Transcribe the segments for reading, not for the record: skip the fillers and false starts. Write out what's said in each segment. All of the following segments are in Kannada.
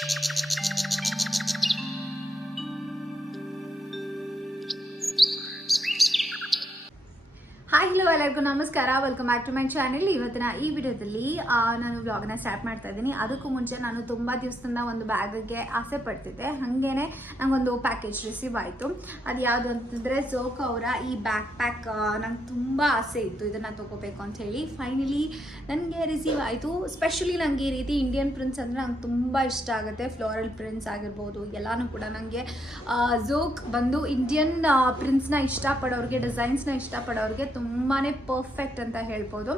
ಹಾಯ್ ಹಲೋ ಎಲ್ಲರಿಗೂ ನಮಸ್ಕಾರ, welcome back to my channel. ಇವತ್ತಿನ ಈ ವಿಡಿಯೋದಲ್ಲಿ ನಾನು ವ್ಲಾಗ್ನ ಸ್ಟಾರ್ಟ್ ಮಾಡ್ತಾ ಇದ್ದೀನಿ. ಅದಕ್ಕೂ ಮುಂಚೆ ನಾನು ತುಂಬ ದಿವಸದಿಂದ ಒಂದು ಬ್ಯಾಗ್ಗೆ ಆಸೆ ಪಡ್ತಿದ್ದೆ. ಹಾಗೇನೆ ನಂಗೊಂದು ಪ್ಯಾಕೇಜ್ ರಿಸೀವ್ ಆಯಿತು. ಅದು ಯಾವುದು ಅಂತಂದರೆ ಝೋಕ್ ಅವರ ಈ ಬ್ಯಾಕ್ ಪ್ಯಾಕ್. ನಂಗೆ ತುಂಬ ಆಸೆ ಇತ್ತು ಇದನ್ನು ತೊಗೋಬೇಕು ಅಂತ ಹೇಳಿ. ಫೈನಲಿ ನನಗೆ ರಿಸೀವ್ ಆಯಿತು. ಸ್ಪೆಷಲಿ ನನಗೆ ಈ ರೀತಿ ಇಂಡಿಯನ್ ಪ್ರಿಂಟ್ಸ್ ಅಂದರೆ ನಂಗೆ ತುಂಬ ಇಷ್ಟ ಆಗುತ್ತೆ. ಫ್ಲೋರಲ್ ಪ್ರಿಂಟ್ಸ್ ಆಗಿರ್ಬೋದು ಎಲ್ಲನೂ ಕೂಡ ನನಗೆ. ಝೋಕ್ ಬಂದು ಇಂಡಿಯನ್ ಪ್ರಿಂಟ್ಸ್ನ ಇಷ್ಟಪಡೋರಿಗೆ, ಡಿಸೈನ್ಸ್ನ ಇಷ್ಟಪಡೋರಿಗೆ ತುಂಬಾ ಪರ್ಫೆಕ್ಟ್ ಅಂತ ಹೇಳ್ಬೋದು.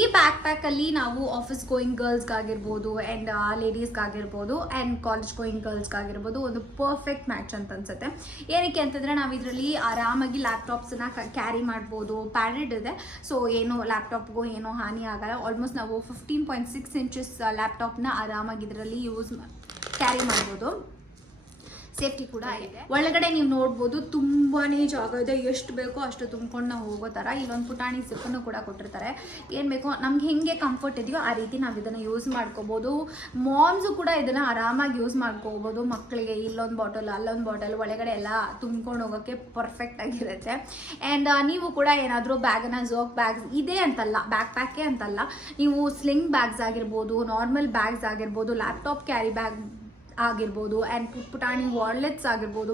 ಈ ಬ್ಯಾಕ್ ಪ್ಯಾಕಲ್ಲಿ ನಾವು ಆಫೀಸ್ ಗೋಯಿಂಗ್ ಗರ್ಲ್ಸ್ಗಾಗಿರ್ಬೋದು ಆ್ಯಂಡ್ ಲೇಡೀಸ್ಗಾಗಿರ್ಬೋದು ಆ್ಯಂಡ್ ಕಾಲೇಜ್ ಗೋಯಿಂಗ್ ಗರ್ಲ್ಸ್ಗಾಗಿರ್ಬೋದು ಒಂದು ಪರ್ಫೆಕ್ಟ್ ಮ್ಯಾಚ್ ಅಂತ ಅನ್ಸುತ್ತೆ. ಏನಕ್ಕೆ ಅಂತಂದರೆ ನಾವು ಇದರಲ್ಲಿ ಆರಾಮಾಗಿ ಲ್ಯಾಪ್ಟಾಪ್ಸನ್ನ ಕ್ಯಾರಿ ಮಾಡ್ಬೋದು. ಪ್ಯಾಡೆಡ್ ಇದೆ, ಸೊ ಏನು ಲ್ಯಾಪ್ಟಾಪ್ಗೂ ಏನೋ ಹಾನಿ ಆಗಲ್ಲ. ಆಲ್ಮೋಸ್ಟ್ ನಾವು 15.6 ಇಂಚಸ್ ಲ್ಯಾಪ್ಟಾಪ್ನ ಆರಾಮಾಗಿ ಇದರಲ್ಲಿ ಕ್ಯಾರಿ ಮಾಡ್ಬೋದು. ಸೇಫ್ಟಿ ಕೂಡ ಇದೆ. ಒಳಗಡೆ ನೀವು ನೋಡ್ಬೋದು ತುಂಬಾನೇ ಜಾಗ ಇದೆ. ಎಷ್ಟು ಬೇಕೋ ಅಷ್ಟು ತುಂಬ್ಕೊಂಡು ನಾವು ಹೋಗೋ ಥರ ಇಲ್ಲೊಂದು ಪುಟಾಣಿ ಸಿಪ್ಪನ್ನು ಕೂಡ ಕೊಟ್ಟಿರ್ತಾರೆ. ಏನು ಬೇಕೋ ನಮ್ಗೆ ಹೆಂಗೆ ಕಂಫರ್ಟ್ ಇದೆಯೋ ಆ ರೀತಿ ನಾವು ಇದನ್ನು ಯೂಸ್ ಮಾಡ್ಕೋಬೋದು. ಮಾಮ್ಸು ಕೂಡ ಇದನ್ನು ಆರಾಮಾಗಿ ಯೂಸ್ ಮಾಡ್ಕೋಬೋದು. ಮಕ್ಕಳಿಗೆ ಇಲ್ಲೊಂದು ಬಾಟಲ್ ಅಲ್ಲೊಂದು ಬಾಟಲ್ ಒಳಗಡೆ ಎಲ್ಲ ತುಂಬ್ಕೊಂಡು ಹೋಗೋಕ್ಕೆ ಪರ್ಫೆಕ್ಟ್ ಆಗಿರುತ್ತೆ. ಆ್ಯಂಡ್ ನೀವು ಕೂಡ ಏನಾದರೂ ಬ್ಯಾಗನ್ನ ಝೋಕ್ ಬ್ಯಾಗ್ಸ್ ಇದೆ ಅಂತಲ್ಲ, ಬ್ಯಾಕ್ ಪ್ಯಾಕೇ ಅಂತಲ್ಲ, ನೀವು ಸ್ಲಿಂಗ್ ಬ್ಯಾಗ್ಸ್ ಆಗಿರ್ಬೋದು, ನಾರ್ಮಲ್ ಬ್ಯಾಗ್ಸ್ ಆಗಿರ್ಬೋದು, ಲ್ಯಾಪ್ಟಾಪ್ ಕ್ಯಾರಿ ಬ್ಯಾಗ್ ಆಗಿರ್ಬೋದು ಆ್ಯಂಡ್ ಪುಟಾಣಿ ವಾಲೆಟ್ಸ್ ಆಗಿರ್ಬೋದು,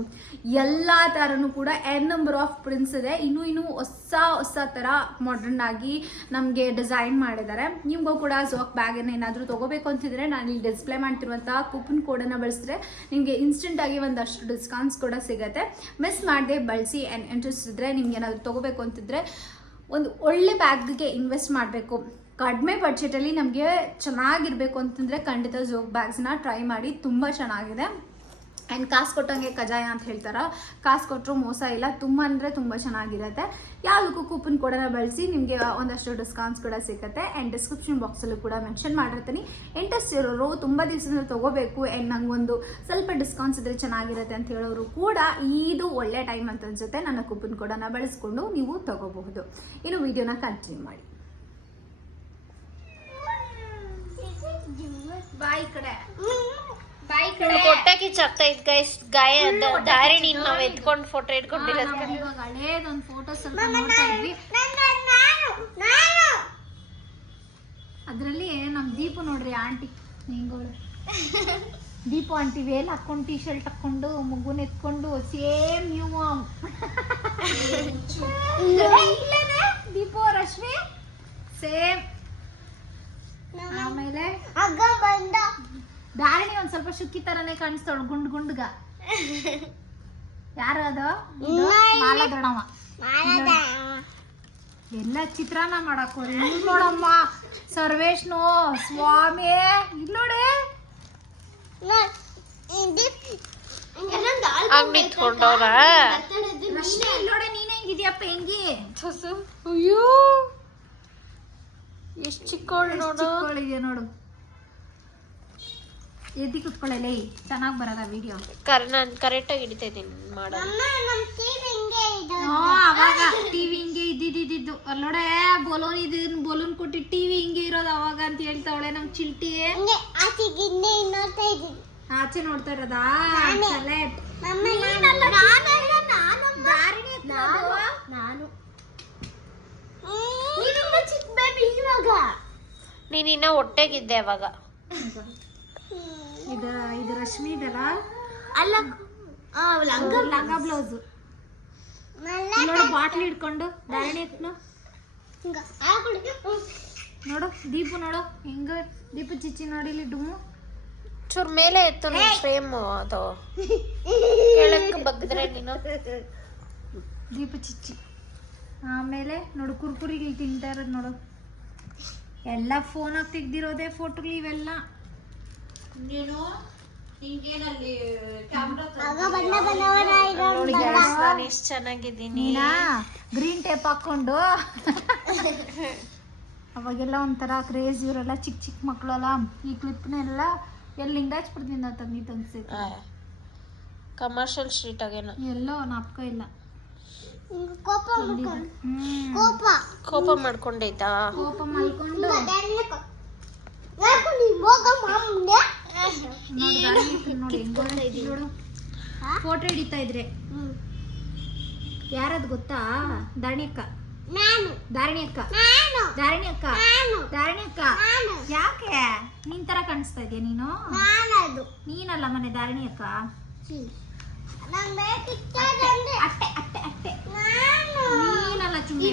ಎಲ್ಲ ಥರನೂ ಕೂಡ ನಂಬರ್ ಆಫ್ ಪ್ರಿಂಟ್ಸ್ ಇದೆ. ಇನ್ನೂ ಹೊಸ ಥರ ಮಾಡ್ರನ್ ಆಗಿ ನಮಗೆ ಡಿಸೈನ್ ಮಾಡಿದ್ದಾರೆ. ನಿಮಗೂ ಕೂಡ ಝೋಕ್ ಬ್ಯಾಗನ್ನು ಏನಾದರೂ ತೊಗೋಬೇಕು ಅಂತಿದ್ರೆ ನಾನು ಇಲ್ಲಿ ಡಿಸ್ಪ್ಲೇ ಮಾಡ್ತಿರುವಂಥ ಕೂಪನ್ ಕೋಡನ್ನು ಬಳಸಿದ್ರೆ ನಿಮಗೆ ಇನ್ಸ್ಟೆಂಟಾಗಿ ಒಂದಷ್ಟು ಡಿಸ್ಕೌಂಟ್ಸ್ ಕೂಡ ಸಿಗುತ್ತೆ. ಮಿಸ್ ಮಾಡದೆ ಬಳಸಿ. ಆ್ಯಂಡ್ ಇಂಟ್ರೆಸ್ಟ್ ಇದ್ದರೆ ನಿಮ್ಗೆ ಏನಾದರೂ ತೊಗೋಬೇಕು ಅಂತಿದ್ರೆ ಒಂದು ಒಳ್ಳೆ ಬ್ಯಾಗ್ಗೆ ಇನ್ವೆಸ್ಟ್ ಮಾಡಬೇಕು. ಕಡಿಮೆ ಬಡ್ಜೆಟಲ್ಲಿ ನಮಗೆ ಚೆನ್ನಾಗಿರಬೇಕು ಅಂತಂದರೆ ಖಂಡಿತ ಝೋಕ್ ಬ್ಯಾಗ್ಸ್ನ ಟ್ರೈ ಮಾಡಿ. ತುಂಬ ಚೆನ್ನಾಗಿದೆ. ಆ್ಯಂಡ್ ಕಾಸು ಕೊಟ್ಟಂಗೆ ಕಜಾಯ ಅಂತ ಹೇಳ್ತಾರೆ, ಕಾಸು ಕೊಟ್ಟರು ಮೋಸ ಇಲ್ಲ. ತುಂಬ ಅಂದರೆ ತುಂಬ ಚೆನ್ನಾಗಿರುತ್ತೆ. ಯಾವುದಕ್ಕೂ ಕೂಪನ್ ಕೋಡನ್ನು ಬಳಸಿ ನಿಮಗೆ ಒಂದಷ್ಟು ಡಿಸ್ಕೌಂಟ್ಸ್ ಕೂಡ ಸಿಗುತ್ತೆ. ಆ್ಯಂಡ್ ಡಿಸ್ಕ್ರಿಪ್ಷನ್ ಬಾಕ್ಸಲ್ಲೂ ಕೂಡ ಮೆನ್ಷನ್ ಮಾಡಿರ್ತೀನಿ. ಇಂಟ್ರೆಸ್ಟ್ ಇರೋರು, ತುಂಬ ದಿವಸದಿಂದ ತೊಗೋಬೇಕು ಆ್ಯಂಡ್ ನಂಗೆ ಒಂದು ಸ್ವಲ್ಪ ಡಿಸ್ಕೌಂಟ್ಸ್ ಇದ್ದರೆ ಚೆನ್ನಾಗಿರುತ್ತೆ ಅಂತ ಹೇಳೋರು ಕೂಡ ಇದು ಒಳ್ಳೆ ಟೈಮ್ ಅಂತ ಅನಿಸುತ್ತೆ. ನನ್ನ ಕೂಪನ್ ಕೋಡನ್ನು ಬಳಸ್ಕೊಂಡು ನೀವು ತೊಗೋಬಹುದು. ಇನ್ನು ವಿಡಿಯೋನ ಕಂಟಿನ್ಯೂ ಮಾಡಿ. ಬಾಯ್ ಕಡೆ ಕೊಟ್ಟಕ್ಕೆ ಚಕ್ತ ಇದ್ ಗೈಸ್ ಗಾಯ ದಾರಿಣಿ ನಾವ್ ಎತ್ಕೊಂಡು ಫೋಟೋ ಇಟ್ಕೊಂಡಿರೋದು. ಇವಾಗ ಹಳೇದೊಂದು ಫೋಟೋ ಸ್ವಲ್ಪ ನೋಡ್ತಾ ಇದ್ವಿ. ಅದರಲ್ಲಿ ನಮ್ ದೀಪು ನೋಡ್ರಿ, ಆಂಟಿ ಹಿಂಗೋಳು ದೀಪು ಆಂಟಿ ವೇಲ್ ಹಾಕೊಂಡು ಟೀ ಶರ್ಟ್ ಹಾಕೊಂಡು ಮಗುನ ಎತ್ಕೊಂಡು same new mom. Deepu Rashmi same. ಆಮೇಲೆ ದಾರಿಣಿ ಒಂದ್ ಸ್ವಲ್ಪ ಶುಕ್ಕಿ ತರನೇ ಕಾಣಿಸ್ತಾಳು, ಗುಂಡ್ಗ. ಯಾರು ಅದು? ಮಾಲದಣವ. ಎಲ್ಲ ಚಿತ್ರಾನ್ನ ಮಾಡಾಕೋರಿ. ಇಲ್ಲಿ ನೋಡಮ್ಮ ಸರ್ವೇಶ್ನು ಸ್ವಾಮಿ, ಇಲ್ಲಿ ನೋಡಿ ನೋಡಿ ನೀನ್ ಹೆಂಗಿದ್ಯಪ್ಪ, ಹೆಂಗಿ ಅಯ್ಯೋ ಎಷ್ಟು ಚಿಕ್ಕವಳು ಚಿಕ್ಕವಳಿಗೆ ನೋಡು. ಎದ್ದಿ ಕುತ್ಕೊಳ್ಳಲೇ, ಚೆನ್ನಾಗಿ ಬರಲ್ಲ ವಿಡಿಯೋ. ನಾನು ಕರೆಕ್ಟಾಗಿ ಹಿಡಿತಾ ಇದ್ದೀನಿ ಮಾಡೋದು. ಅವಾಗ ಟಿವಿ ಹಿಂಗೆ ಇದ್ದಿದ್ದು ಅಲ್ಲೋಡೆ, ಬೋಲೂನ್ ಕೊಟ್ಟಿ ಟಿವಿ ಹಿಂಗೆ ಇರೋದು ಅವಾಗ ಅಂತ ಹೇಳ್ತಾವಳೆ ನಮ್ ಚಿಲ್ಟಿ. ಆಚೆ ನೋಡ್ತಾ ಇರೋದಾ? ನೀನಿನ್ನ ಹೊಟ್ಟೆಗಿದ್ದೆ ಅವಾಗ. ಇದು ರಶ್ಮಿ ಇದಲ್ಲ, ಅಲ್ಲ ಲಂಗ ಬ್ಲೌಸ್. ಬಾಟ್ಲಿ ಹಿಡ್ಕೊಂಡು ದಾರಿಣಿ ಎತ್ನು ನೋಡು. ದೀಪು ನೋಡು ಹಿಂಗ, ದೀಪು ಚಿಚ್ಚಿ ನೋಡಿ ಇಲ್ಲಿ ಡುಮ್ಮು ಚೂರ್ ಮೇಲೆ ಎತ್ತು ಫ್ರೇಮ್. ಅದು ಕೆಳಕ್ಕೆ ಬಗ್ದ್ರೆ ನೀನು ದೀಪು ಚಿಚ್ಚಿ. ಆಮೇಲೆ ನೋಡು ಕುರ್ಕುರಿ ತಿಂತಾ ಇರೋದು ನೋಡು. ಎಲ್ಲ ಫೋನಾಗ ತೆಗ್ದಿರೋದೇ ಫೋಟೋಗಳು ಇವೆಲ್ಲ. ಎಷ್ಟು ಚೆನ್ನಾಗಿದ್ದೀನಿ. ಗ್ರೀನ್ ಟೇಪ್ ಹಾಕೊಂಡು ಅವಾಗೆಲ್ಲ ಒಂಥರ ಕ್ರೇಜ್. ಇವರೆಲ್ಲ ಚಿಕ್ಕ ಚಿಕ್ಕ ಮಕ್ಕಳೆಲ್ಲ ಈ ಕ್ಲಿಪ್ನೆಲ್ಲ ಎಲ್ಲಿ ಲಿಂಗಾಜ್ಪುರದಿಂದ ತಂದಿದ್ದು ಅನ್ಸುತ್ತೆ. ಕಮರ್ಷಿಯಲ್ ಸ್ಟ್ರೀಟ್ ಆಗೇನ ಎಲ್ಲೋ ನಾಪ್ಕ ಇಲ್ಲ. ಕೋಪ ಮಾಡ್ಕೊಂಡೈತಾ? ಕೋಪ ಮಾಡ್ಕೊಂಡು ನೋಡಿ ನೋಡು ಫೋಟೋ ಹಿಡಿತಾ ಇದ್ರೆ ಯಾರದು ಗೊತ್ತಾ? ಧಾರಣಿ ಅಕ್ಕ. ಧಾರಣಿ ಅಕ್ಕ. ಧಾರಣಿ ಅಕ್ಕ. ಧಾರಣಿ ಅಕ್ಕ. ಯಾಕೆ ನಿನ್ ತರ ಕಾಣಿಸ್ತಾ ಇದೆಯಾ ನೀನು? ನೀನಲ್ಲ ಮನೆ ಧಾರಣಿ ಅಕ್ಕ. ಅಟ್ಟೆ ಅಟ್ಟೆ ಅಟ್ಟೆ ನೀನಲ್ಲ ಚುಮ್ಮಿ.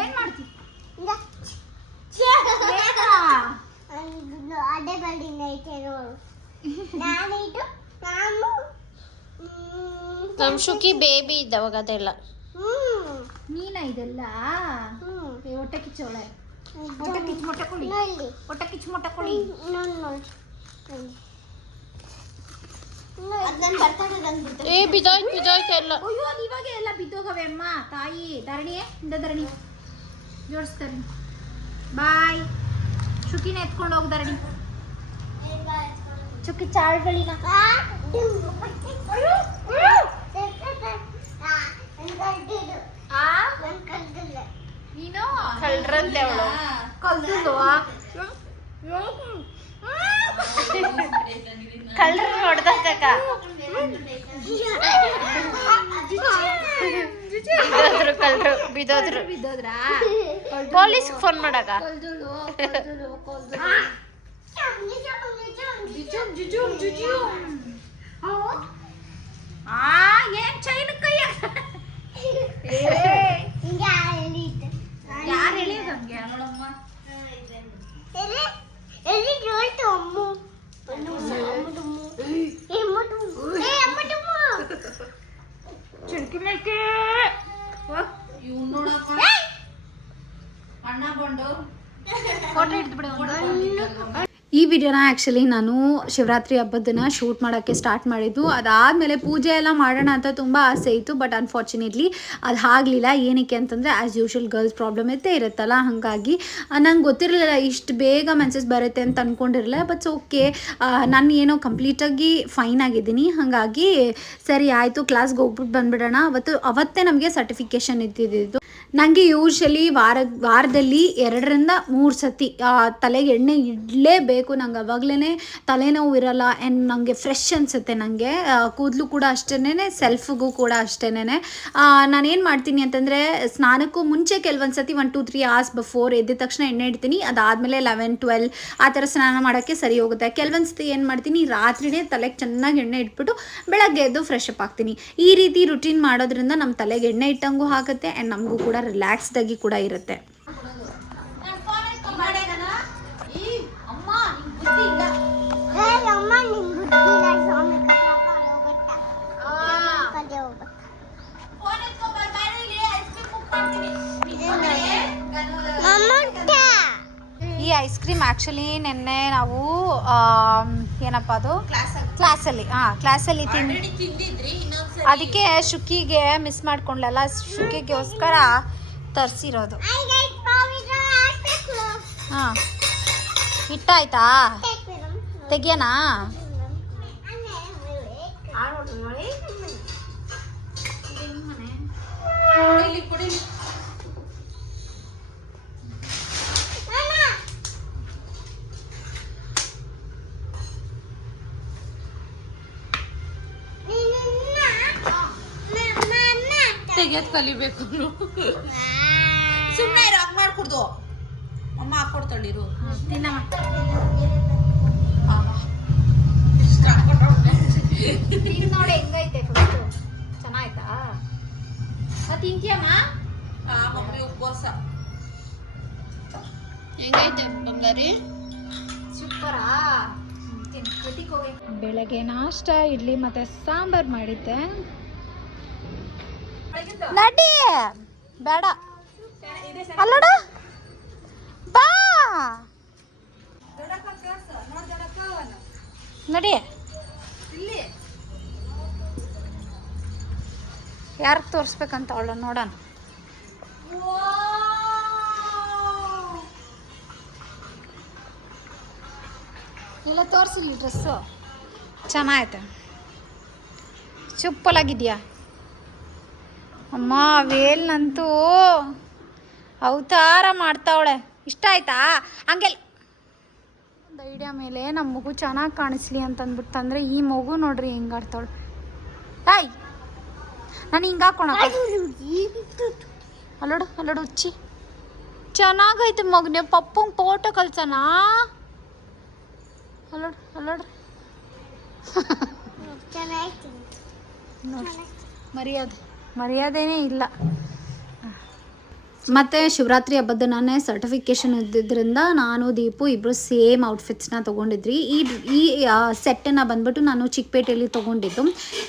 ಏನ್ ಮಾಡ್ತಿ? ನಮ್ ಶುಕಿ ಬೇಬಿ ಇದ್ದವಾಗ ಅದೆಲ್ಲ ನೀನ ಇದೆಲ್ಲ ಹೊಟ್ಟೆ ಕಿಚ್ಚೋಳೆ. ಹೊಟ್ಟೆ ಕಿಚ್ಚು ಮೊಟ್ಟೆ ಕೊಡಿ. ಹೊಟ್ಟೆ ಕಿಚ್ಚು ಮೊಟ್ಟೆ ಕೊಡಿ. ಏ ಬಿದ್ದೋಯ್ತು ಎಲ್ಲ. ಅಯ್ಯೋ ಇವಾಗ ಎಲ್ಲ ಬಿದ್ದೋಗವೆ ಅಮ್ಮ. ತಾಯಿ ಧರಣಿಯೇ ಇಂದ ಧರಣಿ ಜೋಡಿಸ್ತಾರೆ. ಬಾಯ್. ಶುಕಿನ ಎತ್ಕೊಂಡು ಹೋಗಿ ಧರಣಿ. ಚುಕ್ಕಿ ಚಾಳ್ಗಳಿನ ನೀನು ಕಳ್ರಂತೆ ಅವಳು. ಕಳ್ರ ಹೊಡ್ದಕ್ಕ ಬಿದ್ದೋದ್ರು. ಪೊಲೀಸ್ ಫೋನ್ ಮಾಡಾಕ. ಏನ್ ಚೈನ್ ಕೈಯ ಯಾರು ಹೇಳಿದಂಗೆ ನೋಡಮ್ಮ. ಚಿಡ್ಕಿ ಮೇಕೆ ಇವ್ ನೋಡಪ್ಪ ಅಣ್ಣ ಬಂಡು ಫೋಟೋ ಹಿಡಿದು ಬಿಡು. ಈ ವಿಡಿಯೋನ ಆ್ಯಕ್ಚುಲಿ ನಾನು ಶಿವರಾತ್ರಿ ಹಬ್ಬದನ್ನ ಶೂಟ್ ಮಾಡೋಕ್ಕೆ ಸ್ಟಾರ್ಟ್ ಮಾಡಿದ್ದು. ಅದಾದಮೇಲೆ ಪೂಜೆ ಎಲ್ಲ ಮಾಡೋಣ ಅಂತ ತುಂಬ ಆಸೆ ಇತ್ತು. ಬಟ್ ಅನ್ಫಾರ್ಚುನೇಟ್ಲಿ ಅದು ಆಗಲಿಲ್ಲ. ಏನಕ್ಕೆ ಅಂತಂದರೆ ಆ್ಯಸ್ ಯೂಶುವಲ್ ಗರ್ಲ್ಸ್ ಪ್ರಾಬ್ಲಮ್ ಇರುತ್ತಲ್ಲ, ಹಾಗಾಗಿ ನಂಗೆ ಗೊತ್ತಿರಲಿಲ್ಲ ಇಷ್ಟು ಬೇಗ ಮೆನ್ಸಸ್ ಬರುತ್ತೆ ಅಂತ ಅಂದ್ಕೊಂಡಿರಲಿಲ್ಲ. ಬಟ್ಸ್ ಓಕೆ, ನಾನು ಏನೋ ಕಂಪ್ಲೀಟಾಗಿ ಫೈನ್ ಆಗಿದ್ದೀನಿ. ಹಾಗಾಗಿ ಸರಿ ಆಯಿತು, ಕ್ಲಾಸ್ಗೆ ಹೋಗ್ಬಿಟ್ಟು ಬಂದುಬಿಡೋಣ. ಅವತ್ತೇ ನಮಗೆ ಸರ್ಟಿಫಿಕೇಷನ್ ಇದ್ದಿದ್ದು. ನನಗೆ ಯೂಶ್ವಲಿ ವಾರದಲ್ಲಿ 2 ರಿಂದ 3 ಸತಿ ತಲೆಗೆ ಎಣ್ಣೆ ಇಡಲೇಬೇಕು. ನಂಗೆ ಅವಾಗಲೇ ತಲೆನೋವು ಇರಲ್ಲ ಆ್ಯಂಡ್ ನನಗೆ ಫ್ರೆಶ್ ಅನಿಸುತ್ತೆ. ನನಗೆ ಕೂದಲು ಕೂಡ ಅಷ್ಟೇನೆ, ಸೆಲ್ಫ್ಗೂ ಕೂಡ ಅಷ್ಟೇನೆ. ನಾನೇನು ಮಾಡ್ತೀನಿ ಅಂತಂದರೆ ಸ್ನಾನಕ್ಕೂ ಮುಂಚೆ ಕೆಲವೊಂದು ಸತಿ 1, 2, 3 hours ಬಿಫೋರ್ ಎದ್ದ ತಕ್ಷಣ ಎಣ್ಣೆ ಇಡ್ತೀನಿ. ಅದಾದಮೇಲೆ 11, 12 ಆ ಥರ ಸ್ನಾನ ಮಾಡೋಕ್ಕೆ ಸರಿ ಹೋಗುತ್ತೆ. ಕೆಲವೊಂದು ಸತಿ ಏನು ಮಾಡ್ತೀನಿ, ರಾತ್ರಿನೇ ತಲೆಗೆ ಚೆನ್ನಾಗಿ ಎಣ್ಣೆ ಇಟ್ಬಿಟ್ಟು ಬೆಳಗ್ಗೆ ಎದ್ದು ಫ್ರೆಶ್ ಅಪ್ ಆಗ್ತೀನಿ. ಈ ರೀತಿ ರುಟೀನ್ ಮಾಡೋದ್ರಿಂದ ನಮ್ಮ ತಲೆಗೆ ಎಣ್ಣೆ ಇಟ್ಟಂಗೂ ಆಗುತ್ತೆ ಆ್ಯಂಡ್ ನಮಗೂ ಕೂಡ ರಿಲ್ಯಾಕ್ಸ್ಡ್ ಆಗಿ ಕೂಡ ಇರುತ್ತೆ. ಈ ಐಸ್ ಕ್ರೀಮ್ ಆ್ಯಕ್ಚುಲಿ ನಿನ್ನೆ ನಾವು ಏನಪ್ಪ ಅದು ಕ್ಲಾಸಲ್ಲಿ ತಿಂದಿದ್ರಿ. ಅದಕ್ಕೆ ಶುಕಿಗೆ ಮಿಸ್ ಮಾಡ್ಕೊಂಡ್ಲಲ್ಲ, ಶುಕಿಗೋಸ್ಕರ ತರಿಸಿರೋದು. ಹಾಂ, ಹಿಟ್ಟಾಯ್ತಾ? ತೆಗಿಯೋಣಾ? ತೆಗಿಯೋದು ಕಲಿಬೇಕು. ಸುಮ್ಮನೆ ಇರೋ, ಹಂಗೆ ಮಾಡ್ಕೊಡ್ದು. ಅಮ್ಮ ಹಾಕೊಡ್ತಾಳಿರು ತಿನ್ನಮ್ಮ. ತಿಂದು ನೋಡಿ ಹೆಂಗೈತೆ. ಫಸ್ಟು ಚೆನ್ನಾಯ್ತಾ? ತಿಂತೀಯಮ್ಮ? ಮಮ್ಮಿ ಉಪವಾಸ ಹೆಂಗೈತೆ ಬಂಗಾರಿ? ಸೂಪರಾ? ಬೆಳಗ್ಗೆ ನಾಷ್ಟ ಇಡ್ಲಿ ಮತ್ತೆ ಸಾಂಬಾರ್ ಮಾಡಿದ್ದೆ. ನಡಿ ಬೇಡ ಅಲ್ಲೋಡ ಬಾ ನಡಿ. ಯಾರಿಗೆ ತೋರಿಸ್ಬೇಕಂತ ಅವಳ ನೋಡೋಣ. ಇಲ್ಲ ತೋರಿಸಿಲ್ಲ ಡ್ರೆಸ್ಸು. ಚೆನ್ನಾಗೈತೆ, ಚುಪ್ಪಲಾಗಿದೆಯಾ ಅಮ್ಮ. ವೇಲ್ನಂತೂ ಅವತಾರ ಮಾಡ್ತಾವಳೆ. ಇಷ್ಟ ಆಯ್ತಾ? ಹಂಗೆಲ್ಲ ಒಂದು ಐಡಿಯಾ ಮೇಲೆ ನಮ್ಮ ಮಗು ಚೆನ್ನಾಗಿ ಕಾಣಿಸ್ಲಿ ಅಂತಂದ್ಬಿಟ್ಟು ತಂದರೆ ಈ ಮಗು ನೋಡ್ರಿ ಹೆಂಗೆ ಆಡ್ತಾವಳೆ. ತಾಯ್ ನಾನು ಹಿಂಗೆ ಹಾಕೋಣ ಅಲ್ಲೋಡು ಹುಚ್ಚಿ ಚೆನ್ನಾಗೈತೆ ಮಗನೇ. ಪಪ್ಪಂಗೆ ಫೋಟೋ ಕಳ್ಸೋಣ. ಅಲ್ಲೋಡ್ರಿ ಮರ್ಯಾದೆನೇ ಇಲ್ಲ. ಮತ್ತು ಶಿವರಾತ್ರಿ ಹಬ್ಬದ ನಾನೇ ಸರ್ಟಿಫಿಕೇಷನ್ ಇದ್ದಿದ್ದರಿಂದ ನಾನು ದೀಪು ಇಬ್ಬರು ಸೇಮ್ ಔಟ್ಫಿಟ್ಸ್ನ ತೊಗೊಂಡಿದ್ರಿ. ಈ ಸೆಟ್ಟನ್ನು ಬಂದ್ಬಿಟ್ಟು ನಾನು ಚಿಕ್ಕಪೇಟೆಯಲ್ಲಿ ತೊಗೊಂಡಿದ್ದು.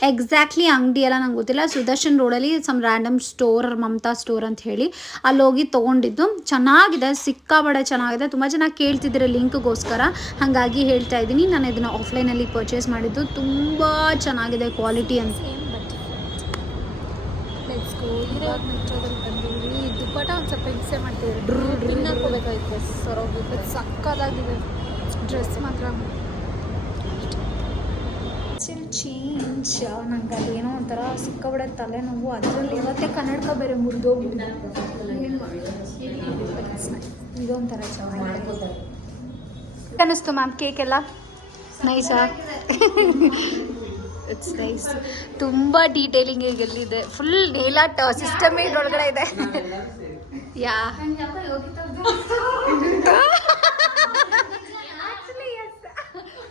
ಎಕ್ಸಾಕ್ಟ್ಲಿ ಅಂಗಡಿ ಎಲ್ಲ ನಂಗೆ ಗೊತ್ತಿಲ್ಲ. ಸುದರ್ಶನ್ ರೋಡಲ್ಲಿ some random store, Mamata store ಅಂತ ಹೇಳಿ ಅಲ್ಲಿ ಹೋಗಿ ತೊಗೊಂಡಿದ್ದು. ಚೆನ್ನಾಗಿದೆ, ಸಿಕ್ಕಾಬಡೆ ಚೆನ್ನಾಗಿದೆ. ತುಂಬ ಚೆನ್ನಾಗಿ ಕೇಳ್ತಿದ್ದೀರ ಲಿಂಕ್ಗೋಸ್ಕರ, ಹಾಗಾಗಿ ಹೇಳ್ತಾ ಇದ್ದೀನಿ. ನಾನು ಇದನ್ನು ಆಫ್ಲೈನಲ್ಲಿ ಪರ್ಚೇಸ್ ಮಾಡಿದ್ದು. ತುಂಬ ಚೆನ್ನಾಗಿದೆ ಕ್ವಾಲಿಟಿ ಅಂತ. ದುಪ್ಪಟ ಒಂದು ಸ್ವಲ್ಪ ಹಿಂಸೆ ಮಾಡ್ತಿದ್ದಾರೆ. ಇನ್ನು ಹಾಕೋಬೇಕಾಯ್ತು ಸರೋಗ್ಬೇಕು. ಸಕ್ಕದಾಗಿದೆ ಡ್ರೆಸ್ ಮಾತ್ರ. ಚೇಂಜ್ ನಂಗೆ ಅದೇನೋ ಒಂಥರ ಸಿಕ್ಕಾಬಿಡೋ ತಲೆನೋವು. ಅದರಲ್ಲಿ ಇವತ್ತೇ ಕನ್ನಡಕ ಬೇರೆ ಮುರಿದೋಗ್ಬಿಟ್ಟು ಏನು ಇದೊಂಥರ ಚೆನ್ನಾಗಿದೆ ಅನ್ನಿಸ್ತು ಮ್ಯಾಮ್. ಕೇಕ್ ಎಲ್ಲ ನೈಸಾ? It's nice. ತುಂಬ ಡೀಟೇಲಿಂಗ್ ಈಗ ಎಲ್ಲಿದೆ. ಫುಲ್ ನೇಲ್ ಆರ್ಟ್ ಸಿಸ್ಟಮ್ ಇದ್ರೊಳಗಡೆ ಇದೆ. ಯಾ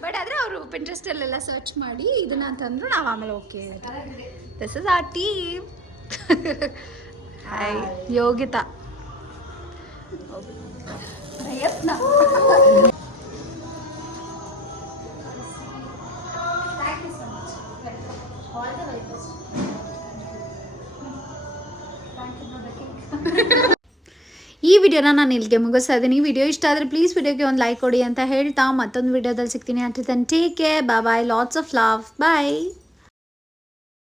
ಬಟ್ ಆದರೆ ಅವರು ಪಿಂಟ್ರೆಸ್ಟಲ್ಲೆಲ್ಲ ಸರ್ಚ್ ಮಾಡಿ ಇದನ್ನ ಅಂತಂದ್ರು. ನಾವು ಆಮೇಲೆ okay, this is our team. Hi Yogita. ಪ್ರಯತ್ನ ಈ ವಿಡಿಯೋನ ನಾನು ಇಲ್ಲಿಗೆ ಮುಗಿಸ್ತಾ ಇದ್ದೀನಿ. ವಿಡಿಯೋ ಇಷ್ಟ ಆದರೆ ಪ್ಲೀಸ್ ವಿಡಿಯೋಗೆ ಒಂದು ಲೈಕ್ ಕೊಡಿ ಅಂತ ಹೇಳ್ತಾ ಮತ್ತೊಂದು ವಿಡಿಯೋದಲ್ಲಿ ಸಿಗ್ತೀನಿ. Until then take care, bye bye, lots of love, bye.